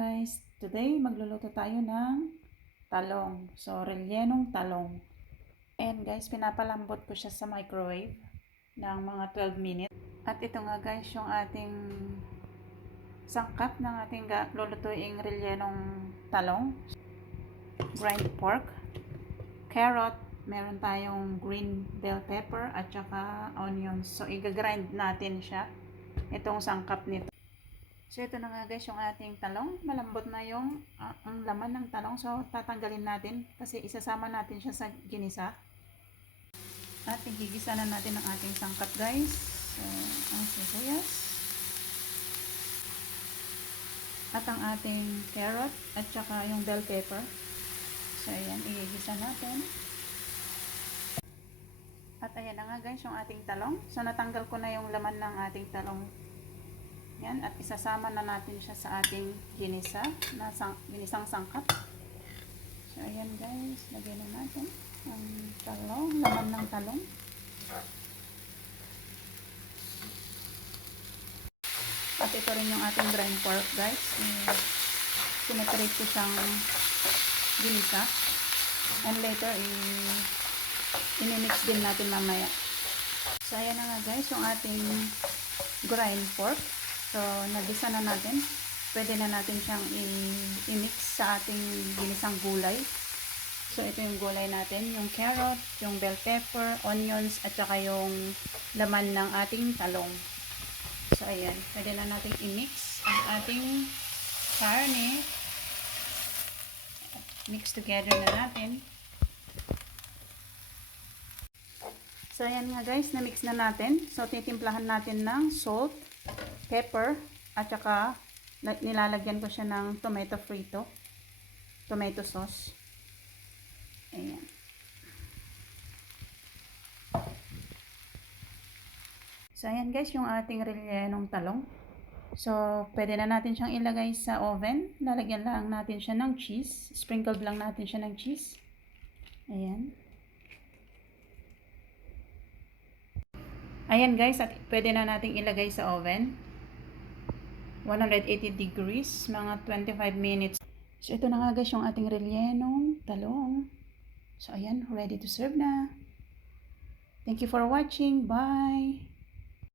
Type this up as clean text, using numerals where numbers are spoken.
guys, today magluluto tayo ng talong. So, rellenong talong. And guys, pinapalambot ko siya sa microwave ng mga 12 minutes. At ito nga guys, yung ating sangkap ng ating lulutuing rellenong talong. Grind pork, carrot, meron tayong green bell pepper at saka onions. So, i-grind natin siya. Itong sangkap nito. So, ito na nga guys yung ating talong. Malambot na yung ang laman ng talong. So, tatanggalin natin kasi isasama natin siya sa ginisa. At igigisa na natin ang ating sangkap guys. So, ang sibuyas. At ang ating carrot at saka yung bell pepper. So, ayan, igigisa natin. At ayan na nga guys yung ating talong. So, natanggal ko na yung laman ng ating talong. Yan, at isasama na natin siya sa ating ginisa, ginisang sangkap. So, ayan guys, lagyan na natin ang talong, laman ng talong. At ito rin yung ating grind pork guys. Sineparate ko siyang ginisa. And later, inimix din natin mamaya. So, ayan na nga guys, yung ating grind pork. So, nagisa na natin. Pwede na natin siyang i-mix sa ating ginisang gulay. So, ito yung gulay natin. Yung carrot, yung bell pepper, onions, at saka yung laman ng ating talong. So, ayan. Pwede na natin i-mix ang ating karne. Mix together na natin. So, ayan nga guys. Na-mix na natin. So, titimplahan natin ng salt, pepper, at saka nilalagyan ko siya ng tomato frito, tomato sauce. Ayan. So, ayan guys, yung ating rellenong talong. So, pwede na natin siyang ilagay sa oven. Lalagyan lang natin siya ng cheese. Sprinkled lang natin siya ng cheese. Ayan. Ayan guys, at pwede na nating ilagay sa oven. 180 degrees, mga 25 minutes. So, ito na nga guys yung ating rellenong talong. So, ayan, ready to serve na. Thank you for watching. Bye!